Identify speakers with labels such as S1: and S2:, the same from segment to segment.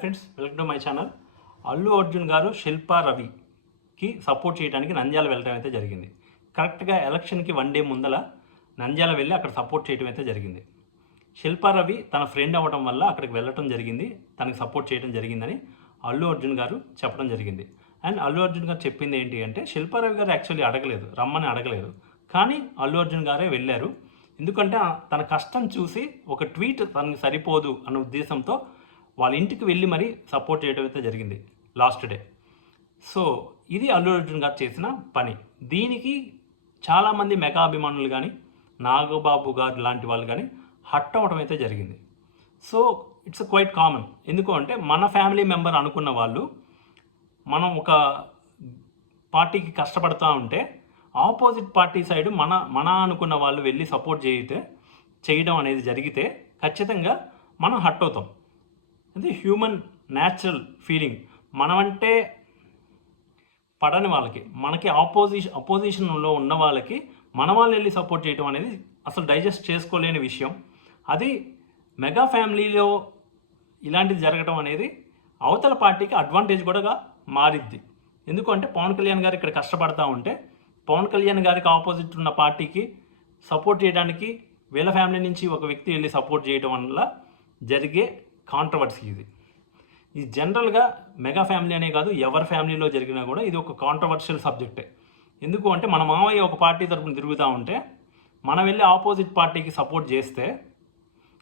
S1: Friends welcome to my channel. Allu Arjun garu Shilpa రవికి support చేయడానికి నంద్యాల వెళ్ళడం అయితే జరిగింది. కరెక్ట్గా ఎలక్షన్కి వన్ డే ముందల నంద్యాల వెళ్ళి అక్కడ సపోర్ట్ చేయడం అయితే జరిగింది. శిల్పా రవి తన ఫ్రెండ్ అవ్వడం వల్ల అక్కడికి వెళ్ళటం జరిగింది. తనకి సపోర్ట్ చేయడం జరిగిందని అల్లు అర్జున్ గారు చెప్పడం జరిగింది. అండ్ అల్లు అర్జున్ గారు చెప్పింది ఏంటి అంటే శిల్పా రవి గారు యాక్చువల్లీ అడగలేదు రమ్మని అడగలేదు. కానీ అల్లు అర్జున్ గారే వెళ్ళారు. ఎందుకంటే తన కష్టం చూసి ఒక ట్వీట్ తనకి సరిపోదు అన్న ఉద్దేశంతో వాళ్ళ ఇంటికి వెళ్ళి మరీ సపోర్ట్ చేయడం అయితే జరిగింది లాస్ట్ డే. సో ఇది అల్లు అర్జున్ గారు చేసిన పని. దీనికి చాలామంది మెగా అభిమానులు కానీ నాగబాబు గారు లాంటి వాళ్ళు కానీ హట్ అవ్వడం అయితే జరిగింది. సో ఇట్స్ క్వైట్ కామన్ ఎందుకు అంటే మన ఫ్యామిలీ మెంబర్ అనుకున్న వాళ్ళు మనం ఒక పార్టీకి కష్టపడతా ఉంటే ఆపోజిట్ పార్టీ సైడ్ మన మన అనుకున్న వాళ్ళు వెళ్ళి సపోర్ట్ చేయితే చేయడం అనేది జరిగితే ఖచ్చితంగా మనం హట్ అవుతాం. అది హ్యూమన్ న్యాచురల్ ఫీలింగ్ మనమంటే పడని వాళ్ళకి మనకి ఆపోజిషన్ అపోజిషన్లో ఉన్న వాళ్ళకి మన వాళ్ళు వెళ్ళి సపోర్ట్ చేయడం అనేది అసలు డైజెస్ట్ చేసుకోలేని విషయం. అది మెగా ఫ్యామిలీలో ఇలాంటిది జరగడం అనేది అవతల పార్టీకి అడ్వాంటేజ్ కూడా మారిద్ది. ఎందుకంటే పవన్ కళ్యాణ్ గారు ఇక్కడ కష్టపడతా ఉంటే పవన్ కళ్యాణ్ గారికి ఆపోజిట్ ఉన్న పార్టీకి సపోర్ట్ చేయడానికి వీళ్ళ ఫ్యామిలీ నుంచి ఒక వ్యక్తి వెళ్ళి సపోర్ట్ చేయడం వల్ల జరిగే కాంట్రవర్సీ ఇది. ఇది జనరల్గా మెగా ఫ్యామిలీ అనే కాదు ఎవరి ఫ్యామిలీలో జరిగినా కూడా ఇది ఒక కాంట్రవర్షియల్ సబ్జెక్టే ఎందుకు అంటే మన మామయ్య ఒక పార్టీ తరపున తిరుగుతూ ఉంటే మనం వెళ్ళి ఆపోజిట్ పార్టీకి సపోర్ట్ చేస్తే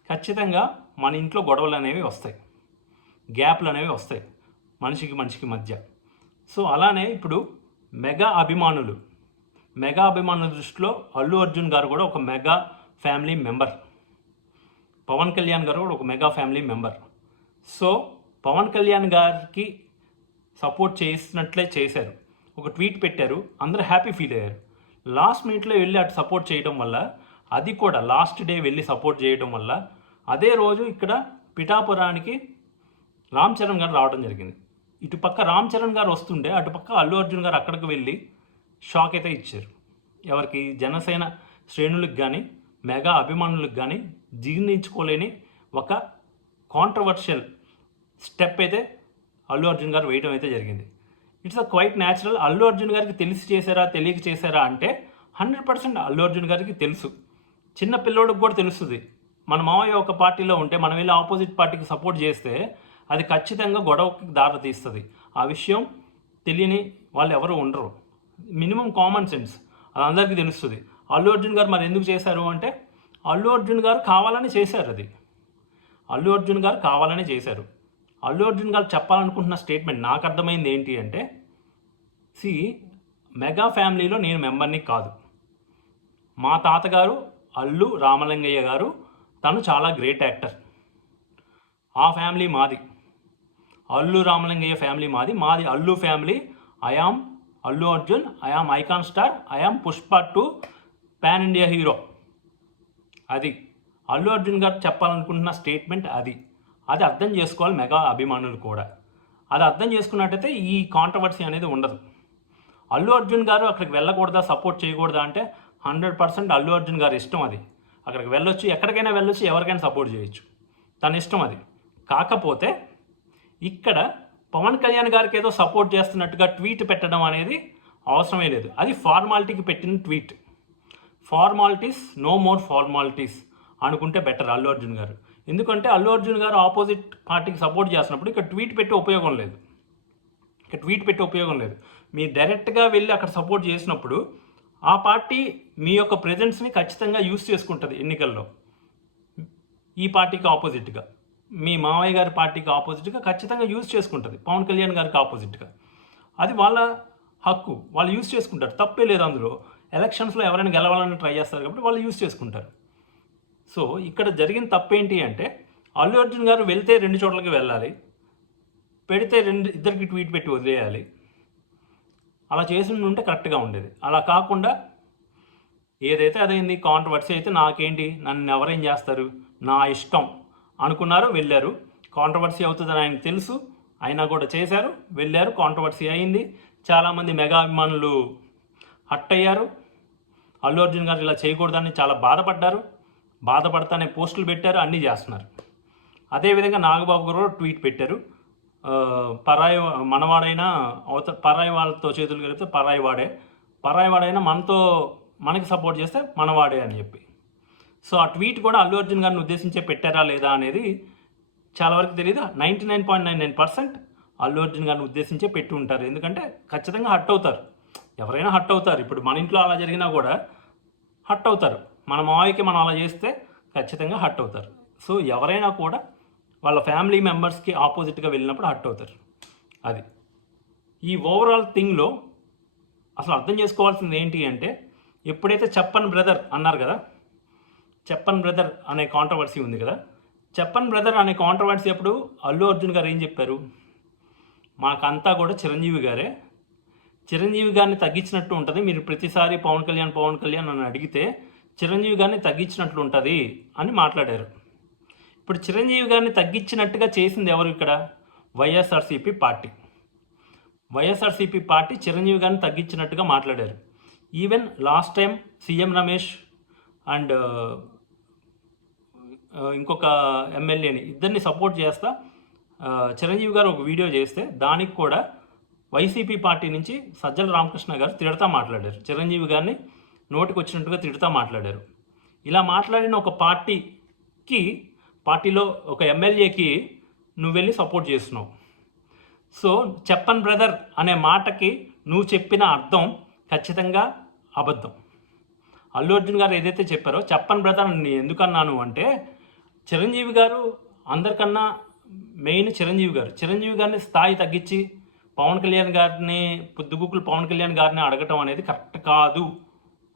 S1: ఖచ్చితంగా మన ఇంట్లో గొడవలు అనేవి వస్తాయి. గ్యాప్లు అనేవి వస్తాయి మనిషికి మనిషికి మధ్య. సో అలానే ఇప్పుడు మెగా అభిమానులు మెగా అభిమానుల దృష్టిలో అల్లు అర్జున్ గారు కూడా ఒక mega family member Pawan Kalyan garu కూడా ఒక mega family member. So Pawan Kalyan గారికి సపోర్ట్ చేసినట్లే చేశారు. ఒక ట్వీట్ పెట్టారు. అందరూ హ్యాపీ ఫీల్ అయ్యారు. లాస్ట్ మినిట్లో వెళ్ళి అటు సపోర్ట్ చేయడం వల్ల అది కూడా లాస్ట్ డే వెళ్ళి సపోర్ట్ చేయడం వల్ల అదే రోజు ఇక్కడ పిఠాపురానికి రామ్ చరణ్ గారు రావడం జరిగింది. ఇటు పక్క రామ్ చరణ్ గారు వస్తుంటే అటుపక్క అల్లు అర్జున్ గారు అక్కడికి వెళ్ళి షాక్ అయితే ఇచ్చారు. ఎవరికి? జనసేన శ్రేణులకు కానీ మెగా అభిమానులకు కానీ జీర్ణించుకోలేని ఒక కాంట్రవర్షియల్ స్టెప్ అయితే అల్లు అర్జున్ గారు వేయడం అయితే జరిగింది. It's a quite natural Allu Arjun గారికి తెలిసి చేశారా తెలియక చేశారా అంటే హండ్రెడ్ పర్సెంట్ అల్లు అర్జున్ గారికి తెలుసు. చిన్న పిల్లోడికి కూడా తెలుస్తుంది. మన మావయ్య ఒక పార్టీలో ఉంటే మనం వెళ్ళి ఆపోజిట్ పార్టీకి సపోర్ట్ చేస్తే అది ఖచ్చితంగా గొడవకి దారి తీస్తుంది. ఆ విషయం తెలియని వాళ్ళు ఎవరు ఉండరు. మినిమం కామన్ సెన్స్ అది అందరికీ తెలుస్తుంది. అల్లు అర్జున్ గారు మరి ఎందుకు చేశారు అంటే అల్లు అర్జున్ గారు కావాలని చేశారు అది. అల్లు అర్జున్ గారు కావాలని చేశారు. అల్లు అర్జున్ గారు చెప్పాలనుకుంటున్న స్టేట్మెంట్ నాకు అర్థమైంది ఏంటి అంటే సి మెగా ఫ్యామిలీలో నేను మెంబర్ని కాదు. మా తాతగారు అల్లు రామలింగయ్య గారు తను చాలా గ్రేట్ యాక్టర్. ఆ ఫ్యామిలీ మాది. అల్లు రామలింగయ్య ఫ్యామిలీ మాది. మాది Allu family. I am Allu Arjun. I am icon star. I am Pushpa two pan India hero. అది. అల్లు అర్జున్ గారు చెప్పాలనుకుంటున్న స్టేట్మెంట్ అది. అది అర్థం చేసుకోవాలి మెగా అభిమానులు కూడా. అది అర్థం చేసుకున్నట్టయితే ఈ కాంట్రవర్సీ అనేది ఉండదు. అల్లు అర్జున్ గారు అక్కడికి వెళ్ళకూడదా సపోర్ట్ చేయకూడదా అంటే హండ్రెడ్ పర్సెంట్ అల్లు అర్జున్ గారి ఇష్టం అది. అక్కడికి వెళ్ళొచ్చు ఎక్కడికైనా వెళ్ళొచ్చు ఎవరికైనా సపోర్ట్ చేయొచ్చు. తన ఇష్టం అది. కాకపోతే ఇక్కడ పవన్ కళ్యాణ్ గారికి ఏదో సపోర్ట్ చేస్తున్నట్టుగా ట్వీట్ పెట్టడం అనేది అవసరమే లేదు. అది ఫార్మాలిటీకి పెట్టిన tweet formalities no more formalities అనుకుంటే బెటర్ అల్లు అర్జున్ గారు. ఎందుకంటే అల్లు అర్జున్ గారు ఆపోజిట్ పార్టీకి సపోర్ట్ చేస్తున్నప్పుడు ఇక్కడ ట్వీట్ పెట్టే ఉపయోగం లేదు. ఇక ట్వీట్ పెట్టే ఉపయోగం లేదు. మీరు డైరెక్ట్గా వెళ్ళి అక్కడ సపోర్ట్ చేసినప్పుడు ఆ పార్టీ మీ యొక్క ప్రెజెన్స్ని ఖచ్చితంగా యూస్ చేసుకుంటుంది ఎన్నికల్లో. ఈ పార్టీకి ఆపోజిట్గా మీ మావయ్య గారి పార్టీకి ఆపోజిట్గా ఖచ్చితంగా యూజ్ చేసుకుంటుంది. పవన్ కళ్యాణ్ గారికి ఆపోజిట్గా అది వాళ్ళ హక్కు. వాళ్ళు యూజ్ చేసుకుంటారు. తప్పే లేదు అందులో. ఎలక్షన్స్లో ఎవరైనా గెలవాలని ట్రై చేస్తారు కాబట్టి వాళ్ళు యూజ్ చేసుకుంటారు. సో ఇక్కడ జరిగిన తప్పేంటి అంటే అల్లు అర్జున్ గారు వెళ్తే రెండు చోట్లకి వెళ్ళాలి. పెడితే రెండు ఇద్దరికి ట్వీట్ పెట్టి వదిలేయాలి. అలా చేసి ఉంటే కరెక్ట్గా ఉండేది. అలా కాకుండా ఏదైతే అదైంది కాంట్రవర్సీ అయితే నాకేంటి నన్ను ఎవరేం చేస్తారు నా ఇష్టం అనుకున్నారు వెళ్ళారు. కాంట్రవర్సీ అవుతుందని ఆయనకు తెలుసు. అయినా కూడా చేశారు వెళ్ళారు కాంట్రవర్సీ అయింది. చాలామంది మెగా అభిమానులు హట్ అయ్యారు అల్లు అర్జున్ గారు ఇలా చేయకూడదని చాలా బాధపడ్డారు. బాధపడతానే పోస్టులు పెట్టారు అన్నీ చేస్తున్నారు. అదేవిధంగా నాగబాబు గారు కూడా ట్వీట్ పెట్టారు. పరాయి మనవాడైనా అవత పరాయి వాళ్ళతో చేతులు కలిపితే పరాయి వాడే. పరాయి వాడైనా మనతో మనకి సపోర్ట్ చేస్తే మనవాడే అని చెప్పి. సో ఆ ట్వీట్ కూడా అల్లు అర్జున్ గారిని ఉద్దేశించే పెట్టారా లేదా అనేది చాలా వరకు తెలియదు. Ninety nine point nine nine percent Allu Arjun గారిని ఉద్దేశించే పెట్టి ఉంటారు. ఎందుకంటే ఖచ్చితంగా హట్ అవుతారు. ఎవరైనా హట్ అవుతారు. ఇప్పుడు మన ఇంట్లో అలా జరిగినా కూడా హట్ అవుతారు. మన మావయ్యకి మనం అలా చేస్తే ఖచ్చితంగా హట్ అవుతారు. సో ఎవరైనా కూడా వాళ్ళ ఫ్యామిలీ మెంబర్స్కి ఆపోజిట్గా వెళ్ళినప్పుడు హట్ అవుతారు. అది. ఈ ఓవరాల్ థింగ్లో అసలు అర్థం చేసుకోవాల్సింది ఏంటి అంటే ఎప్పుడైతే చెప్పన్ బ్రదర్ అన్నారు కదా చెప్పన్ బ్రదర్ అనే కాంట్రవర్సీ ఉంది కదా చెప్పన్ బ్రదర్ అనే కాంట్రవర్సీ అప్పుడు అల్లు అర్జున్ గారు ఏం చెప్పారు? మాకంతా కూడా చిరంజీవి గారే చిరంజీవి గారిని తగ్గించినట్టు ఉంటుంది. మీరు ప్రతిసారి పవన్ కళ్యాణ్ పవన్ కళ్యాణ్ అని అడిగితే చిరంజీవి గారిని తగ్గించినట్లు ఉంటుంది అని మాట్లాడారు. ఇప్పుడు చిరంజీవి గారిని తగ్గించినట్టుగా చేసింది ఎవరు ఇక్కడ? YSRCP party. YSRCP party Chiranjeevi గారిని తగ్గించినట్టుగా మాట్లాడారు. Even last time CM Ramesh and ఇంకొక ఎమ్మెల్యేని ఇద్దరిని సపోర్ట్ చేస్తా చిరంజీవి గారు ఒక వీడియో చేస్తే దానికి కూడా వైసీపీ పార్టీ నుంచి సజ్జల రామకృష్ణ గారు తిడతా మాట్లాడారు. చిరంజీవి గారిని నోటికి వచ్చినట్టుగా తిడతా మాట్లాడారు. ఇలా మాట్లాడిన ఒక పార్టీకి పార్టీలో ఒక ఎమ్మెల్యేకి నువ్వు వెళ్ళి సపోర్ట్ చేస్తున్నావు. సో చెప్పన్ బ్రదర్ అనే మాటకి నువ్వు చెప్పిన అర్థం ఖచ్చితంగా అబద్ధం. అల్లు అర్జున్ గారు ఏదైతే చెప్పారో చెప్పన్ బ్రదర్ అని నేను అంటే చిరంజీవి గారు అందరికన్నా మెయిన్ చిరంజీవి గారు. చిరంజీవి గారిని స్థాయి తగ్గించి పవన్ కళ్యాణ్ గారిని పొద్దుగుకులు పవన్ కళ్యాణ్ గారిని అడగటం అనేది కరెక్ట్ కాదు.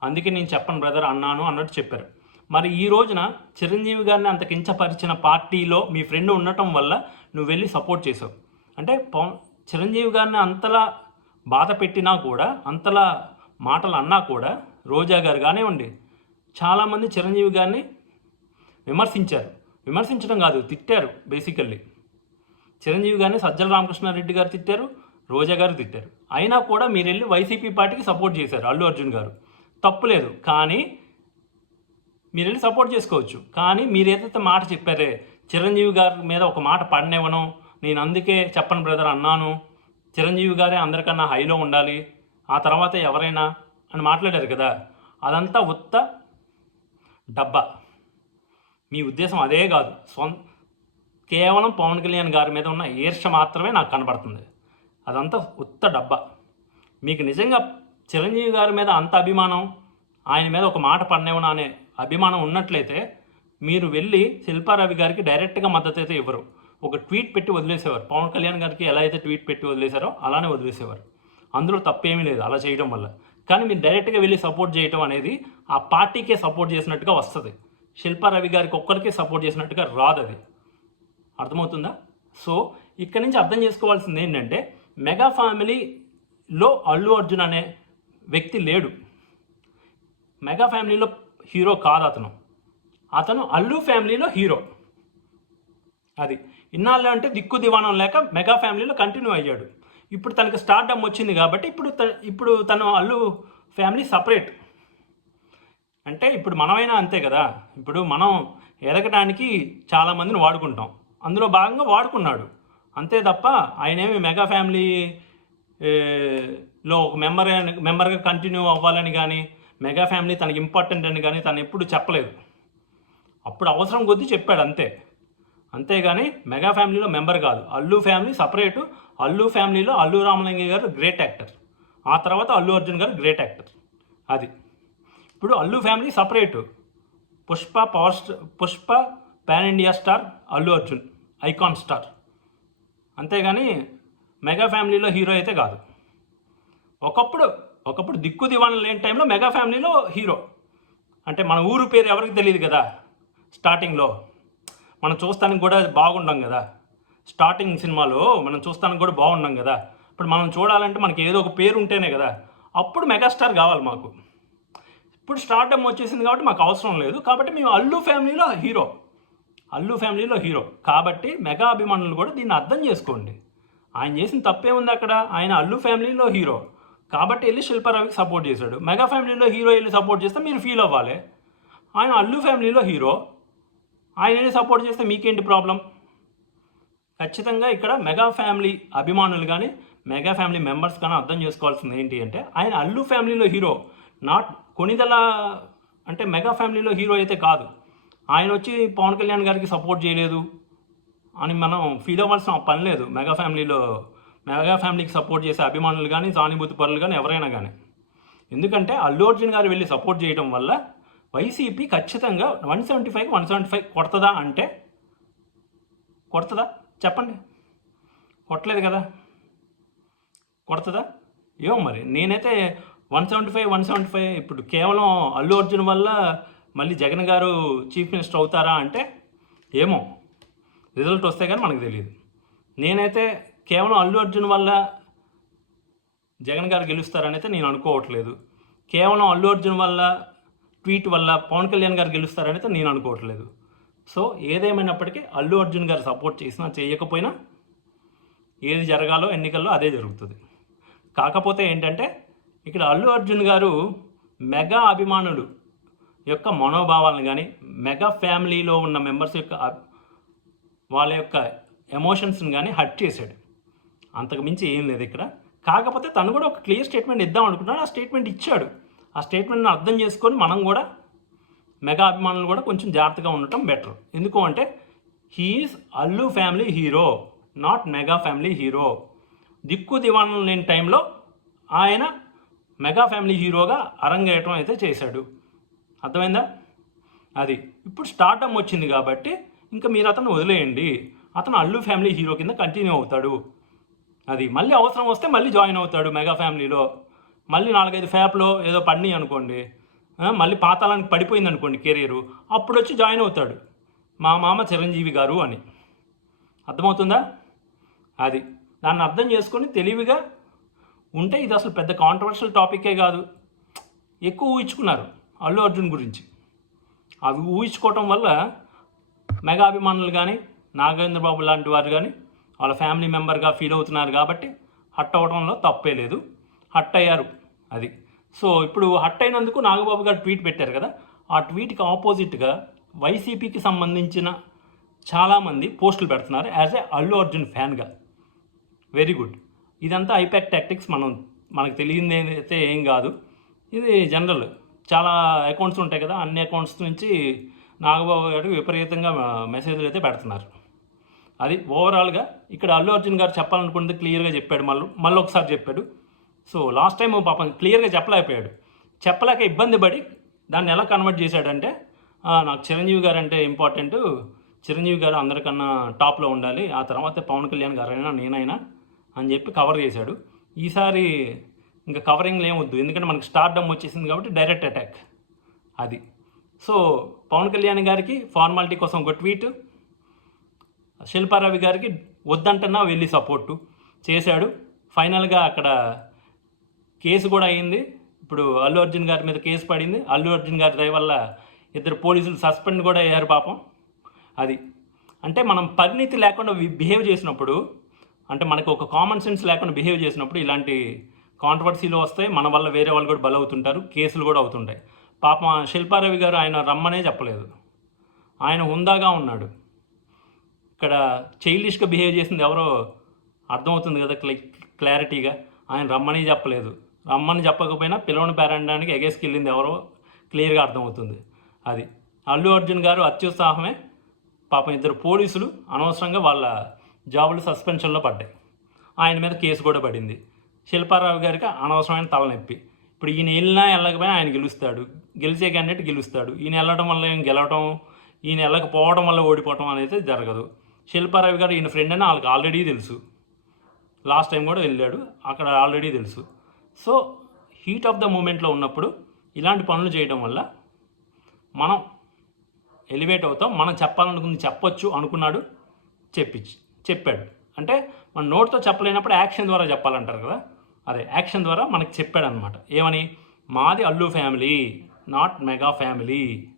S1: అందుకే నేను చెప్పను బ్రదర్ అన్నాను అన్నట్టు చెప్పారు. మరి ఈ రోజున చిరంజీవి గారిని అంత కించపరిచిన పార్టీలో మీ ఫ్రెండ్ ఉండటం వల్ల నువ్వు వెళ్ళి సపోర్ట్ చేసావు. అంటే పవన్ చిరంజీవి గారిని అంతలా బాధ పెట్టినా కూడా అంతలా మాటలు అన్నా కూడా రోజా గారు కానివ్వండి చాలామంది చిరంజీవి గారిని విమర్శించారు. విమర్శించడం కాదు తిట్టారు బేసికల్లీ. చిరంజీవి గారిని సజ్జల రామకృష్ణారెడ్డి గారు తిట్టారు రోజా గారు తిట్టారు. అయినా కూడా మీరు వెళ్ళి వైసీపీ పార్టీకి సపోర్ట్ చేశారు అల్లు అర్జున్ గారు. తప్పులేదు. కానీ మీరు వెళ్ళి సపోర్ట్ చేసుకోవచ్చు. కానీ మీరు ఏదైతే మాట చెప్పారే చిరంజీవి గారి మీద ఒక మాట పడనివ్వను నేను అందుకే చెప్పను బ్రదర్ అన్నాను చిరంజీవి గారే అందరికన్నా హైలో ఉండాలి ఆ తర్వాత ఎవరైనా అని మాట్లాడారు కదా అదంతా ఉత్త డబ్బా. మీ ఉద్దేశం అదే కాదు. సొంత కేవలం పవన్ కళ్యాణ్ గారి మీద ఉన్న ఈర్ష మాత్రమే నాకు కనబడుతుంది. అదంతా ఉత్త డబ్బా. మీకు నిజంగా చిరంజీవి గారి మీద అంత అభిమానం ఆయన మీద ఒక మాట పడినేవనా అనే అభిమానం ఉన్నట్లయితే మీరు వెళ్ళి శిల్పారావి గారికి డైరెక్ట్గా మద్దతు అయితే ఇవ్వరు. ఒక ట్వీట్ పెట్టి వదిలేసేవారు. పవన్ కళ్యాణ్ గారికి ఎలా అయితే ట్వీట్ పెట్టి వదిలేశారో అలానే వదిలేసేవారు. అందులో తప్పేమీ లేదు అలా చేయడం వల్ల. కానీ మీరు డైరెక్ట్గా వెళ్ళి సపోర్ట్ చేయడం అనేది ఆ పార్టీకే సపోర్ట్ చేసినట్టుగా వస్తుంది. శిల్పారావి గారికి ఒక్కరికే సపోర్ట్ చేసినట్టుగా రాదు అది అర్థమవుతుందా? సో ఇక్కడ నుంచి అర్థం చేసుకోవాల్సింది ఏంటంటే మెగా ఫ్యామిలీలో అల్లు అర్జున్ అనే వ్యక్తి లేడు. మెగా ఫ్యామిలీలో హీరో కాదు అతను. అతను అల్లు ఫ్యామిలీలో హీరో. అది. ఇన్నాళ్ళు అంటే దిక్కు దివాణం లేక మెగా ఫ్యామిలీలో కంటిన్యూ అయ్యాడు. ఇప్పుడు తనకి స్టార్డమ్ వచ్చింది కాబట్టి ఇప్పుడు త- ఇప్పుడు తను అల్లు ఫ్యామిలీ సపరేట్. అంటే ఇప్పుడు మనమైనా అంతే కదా. ఇప్పుడు మనం ఎదగడానికి చాలామందిని వాడుకుంటాం. అందులో భాగంగా వాడుకున్నాడు. అంతే తప్ప ఆయనేమి మెగా ఫ్యామిలీ లో ఒక మెంబర్ మెంబర్గా కంటిన్యూ అవ్వాలని కానీ మెగా ఫ్యామిలీ తనకి ఇంపార్టెంట్ అని కానీ తను ఎప్పుడు చెప్పలేదు. అప్పుడు అవసరం కొద్దీ చెప్పాడు అంతే. అంతేగాని మెగా ఫ్యామిలీలో మెంబర్ కాదు. Allu family separate. అల్లు ఫ్యామిలీలో అల్లు రామలింగ గారు గ్రేట్ యాక్టర్. ఆ తర్వాత అల్లు అర్జున్ గారు గ్రేట్ యాక్టర్. అది. ఇప్పుడు Allu family separate. Pushpa power star Pushpa pan India star Allu Arjun. Icon star. అంతేగాని మెగా ఫ్యామిలీలో హీరో అయితే కాదు. ఒకప్పుడు ఒకప్పుడు దిక్కు దివాణం లేని టైంలో మెగా ఫ్యామిలీలో హీరో. అంటే మన ఊరు పేరు ఎవరికి తెలియదు కదా? స్టార్టింగ్లో. మనం చూస్తానికి కూడా బాగుండం కదా? స్టార్టింగ్ సినిమాలో మనం చూస్తానికి కూడా బాగుండం కదా? ఇప్పుడు మనం చూడాలంటే మనకి ఏదో ఒక పేరు ఉంటేనే కదా? అప్పుడు మెగాస్టార్ కావాలి మాకు. ఇప్పుడు స్టార్టమ్ వచ్చేసింది కాబట్టి మాకు అవసరం లేదు. కాబట్టి మేము అల్లు ఫ్యామిలీలో హీరో. అల్లు ఫ్యామిలీలో హీరో. కాబట్టి మెగా అభిమానులు కూడా దీన్ని అర్థం చేసుకోండి. ఆయన చేసిన తప్పే ఉంది అక్కడ? ఆయన అల్లు ఫ్యామిలీలో హీరో. కాబట్టి వెళ్ళి శిల్పారావికి సపోర్ట్ చేశాడు. మెగా ఫ్యామిలీలో హీరో వెళ్ళి సపోర్ట్ చేస్తే మీరు ఫీల్ అవ్వాలి. ఆయన అల్లు ఫ్యామిలీలో హీరో. ఆయన వెళ్ళి సపోర్ట్ చేస్తే మీకేంటి ప్రాబ్లం? ఖచ్చితంగా ఇక్కడ మెగా ఫ్యామిలీ అభిమానులు కానీ మెగా ఫ్యామిలీ మెంబర్స్ కానీ అర్థం చేసుకోవాల్సింది ఏంటి అంటే ఆయన అల్లు ఫ్యామిలీలో హీరో. నాట్ కొనిదల అంటే మెగా ఫ్యామిలీలో హీరో అయితే కాదు. ఆయన వచ్చి పవన్ కళ్యాణ్ గారికి సపోర్ట్ చేయలేదు అని మనం ఫీల్ అవ్వాల్సిన పని లేదు. మెగా ఫ్యామిలీలో మెగా ఫ్యామిలీకి సపోర్ట్ చేసే అభిమానులు కానీ సానుభూతి పరులు కానీ ఎవరైనా కానీ ఎందుకంటే అల్లు అర్జున్ గారు వెళ్ళి సపోర్ట్ చేయడం వల్ల వైసీపీ ఖచ్చితంగా one seventy five one seventy five కొడుతుందా అంటే? కొడుతుందా? చెప్పండి. కొట్టలేదు కదా. కొడుతుందా? ఏమో మరి. నేనైతే one seventy five one seventy five ఇప్పుడు కేవలం అల్లు అర్జున్ వల్ల మళ్ళీ జగన్ గారు చీఫ్ మినిస్టర్ అవుతారా అంటే ఏమో. రిజల్ట్ వస్తే కానీ మనకు తెలియదు నేనైతే కేవలం అల్లు అర్జున్ వల్ల జగన్ గారు గెలుస్తారని అయితే నేను అనుకోవట్లేదు. కేవలం అల్లు అర్జున్ వల్ల ట్వీట్ వల్ల పవన్ కళ్యాణ్ గారు గెలుస్తారని అయితే నేను అనుకోవట్లేదు. సో ఏదేమైనప్పటికీ అల్లు అర్జున్ గారు సపోర్ట్ చేసినా చేయకపోయినా ఏది జరగాలో ఎన్నికల్లో అదే జరుగుతుంది. కాకపోతే ఏంటంటే ఇక్కడ అల్లు అర్జున్ గారు మెగా అభిమానులు. యొక్క మనోభావాలను కానీ మెగా ఫ్యామిలీలో ఉన్న మెంబర్స్ యొక్క వాళ్ళ యొక్క ఎమోషన్స్ని కానీ హర్ట్ చేశాడు. అంతకు మించి ఏం లేదు ఇక్కడ. కాకపోతే తను కూడా ఒక క్లియర్ స్టేట్మెంట్ ఇద్దాం అనుకున్నాడు ఆ స్టేట్మెంట్ ఇచ్చాడు. ఆ స్టేట్మెంట్ని అర్థం చేసుకొని మనం కూడా మెగా అభిమానులు కూడా కొంచెం జాగ్రత్తగా ఉండటం బెటర్. ఎందుకు అంటే he is Allu family hero not mega family hero. దిక్కు దివాణం లేని టైంలో ఆయన మెగా ఫ్యామిలీ హీరోగా అరంగేయటం అయితే చేశాడు. అర్థమైందా? అది. ఇప్పుడు స్టార్టమ్ వచ్చింది కాబట్టి ఇంకా మీరు అతను వదిలేయండి. అతను అల్లు ఫ్యామిలీ హీరో కింద కంటిన్యూ అవుతాడు. అది. మళ్ళీ అవసరం వస్తే మళ్ళీ జాయిన్ అవుతాడు మెగా ఫ్యామిలీలో. మళ్ళీ నాలుగైదు ఫ్యాప్లో ఏదో పడినాయి అనుకోండి. మళ్ళీ పాతాళానికి పడిపోయింది అనుకోండి కెరీరు. అప్పుడు వచ్చి జాయిన్ అవుతాడు. మా మామ చిరంజీవి గారు అని. అర్థమవుతుందా? అది. దాన్ని అర్థం చేసుకొని తెలివిగా ఉంటే ఇది అసలు పెద్ద కాంట్రవర్షియల్ టాపికే కాదు. ఎక్కువ ఊహించుకున్నారు. అల్లు అర్జున్ గురించి. అవి ఊహించుకోవటం వల్ల మెగాభిమానులు కానీ నాగేంద్ర బాబు లాంటి వారు కానీ వాళ్ళ ఫ్యామిలీ మెంబర్గా ఫీల్ అవుతున్నారు కాబట్టి హట్ అవ్వడంలో తప్పే లేదు. హట్ అయ్యారు అది. సో ఇప్పుడు హట్ అయినందుకు నాగబాబు గారు ట్వీట్ పెట్టారు కదా. ఆ ట్వీట్కి ఆపోజిట్గా వైసీపీకి సంబంధించిన చాలామంది పోస్టులు పెడుతున్నారు as a Allu Arjun ఫ్యాన్గా. Very good. ఇదంతా ఐపాక్ టాక్టిక్స్ మనం మనకు తెలియదైతే ఏం కాదు. ఇది జనరల్. చాలా అకౌంట్స్ ఉంటాయి కదా అన్ని అకౌంట్స్ నుంచి నాగబాబు గారికి విపరీతంగా మెసేజ్లు అయితే పెడుతున్నారు. అది ఓవరాల్గా ఇక్కడ అల్లు అర్జున్ గారు చెప్పాలనుకున్నది క్లియర్గా చెప్పాడు మళ్ళీ మళ్ళీ ఒకసారి చెప్పాడు. సో లాస్ట్ టైం పాపం క్లియర్గా చెప్పలేకపోయాడు. చెప్పలేక ఇబ్బంది పడి దాన్ని ఎలా కన్వర్ట్ చేశాడంటే నాకు చిరంజీవి గారు అంటే ఇంపార్టెంట్ చిరంజీవి గారు అందరికన్నా టాప్లో ఉండాలి ఆ తర్వాత పవన్ కళ్యాణ్ గారైనా నేనైనా అని చెప్పి కవర్ చేశాడు. ఈసారి ఇంకా కవరింగ్లు ఏమొద్దు ఎందుకంటే మనకి స్టార్డమ్ వచ్చేసింది కాబట్టి డైరెక్ట్ అటాక్. అది. సో పవన్ కళ్యాణ్ గారికి ఫార్మాలిటీ కోసం ఒక ట్వీట్. శిల్పారావి గారికి వద్దంటన్నా వెళ్ళి సపోర్టు చేశాడు. ఫైనల్గా అక్కడ కేసు కూడా అయింది. ఇప్పుడు అల్లు అర్జున్ గారి మీద కేసు పడింది. అల్లు అర్జున్ గారి దయ వల్ల ఇద్దరు పోలీసులు సస్పెండ్ కూడా అయ్యారు పాపం. అది. అంటే మనం పరిణితి లేకుండా బిహేవ్ చేసినప్పుడు అంటే మనకు ఒక కామన్ సెన్స్ లేకుండా బిహేవ్ చేసినప్పుడు ఇలాంటి కాంట్రవర్సీలు వస్తాయి మన వల్ల వేరే వాళ్ళు కూడా బలవుతుంటారు కేసులు కూడా అవుతుంటాయి. పాపం శిల్పారవి గారు ఆయన రమ్మనే చెప్పలేదు. ఆయన హుందాగా ఉన్నాడు. ఇక్కడ చైల్డిష్గా బిహేవ్ చేసింది ఎవరో అర్థమవుతుంది కదా క్లి క్లారిటీగా. ఆయన రమ్మని చెప్పలేదు. రమ్మని చెప్పకపోయినా పిల్లవని పేరడానికి ఎగేసుకు వెళ్ళింది ఎవరో క్లియర్గా అర్థమవుతుంది అది. అల్లు అర్జున్ గారు అత్యుత్సాహమే. పాపం ఇద్దరు పోలీసులు అనవసరంగా వాళ్ళ జాబులు సస్పెన్షన్లో పడ్డాయి. ఆయన మీద కేసు కూడా పడింది. శిల్పారావు గారికి అనవసరమైన తలనొప్పి. ఇప్పుడు ఈయన వెళ్ళినా వెళ్ళకపోయినా ఆయన గెలుస్తాడు. గెలిచే క్యాండిడేట్ గెలుస్తాడు. ఈయన వెళ్ళడం వల్ల ఈయన గెలవటం ఈయన వెళ్ళకపోవడం వల్ల ఓడిపోవడం అనేది జరగదు. శిల్పారావు గారు ఈయన ఫ్రెండ్ అని వాళ్ళకి ఆల్రెడీ తెలుసు. లాస్ట్ టైం కూడా వెళ్ళాడు. అక్కడ ఆల్రెడీ తెలుసు. సో హీట్ ఆఫ్ ద మూమెంట్లో ఉన్నప్పుడు ఇలాంటి పనులు చేయడం వల్ల మనం ఎలివేట్ అవుతాం. మనం చెప్పాలనుకుంది చెప్పొచ్చు అనుకున్నాడు చెప్పించి చెప్పాడు. అంటే మన నోట్తో చెప్పలేనప్పుడు యాక్షన్ ద్వారా చెప్పాలంటారు కదా? అదే యాక్షన్ ద్వారా మనకి చెప్పాడనమాట ఏమని? మాది Allu family not mega family.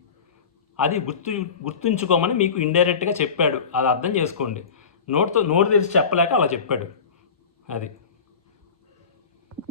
S1: అది గుర్తు గుర్తుంచుకోమని మీకు ఇండైరెక్ట్గా చెప్పాడు. అది అర్థం చేసుకోండి. నోటితో నోరు తెరిచి చెప్పలేక అలా చెప్పాడు. అది.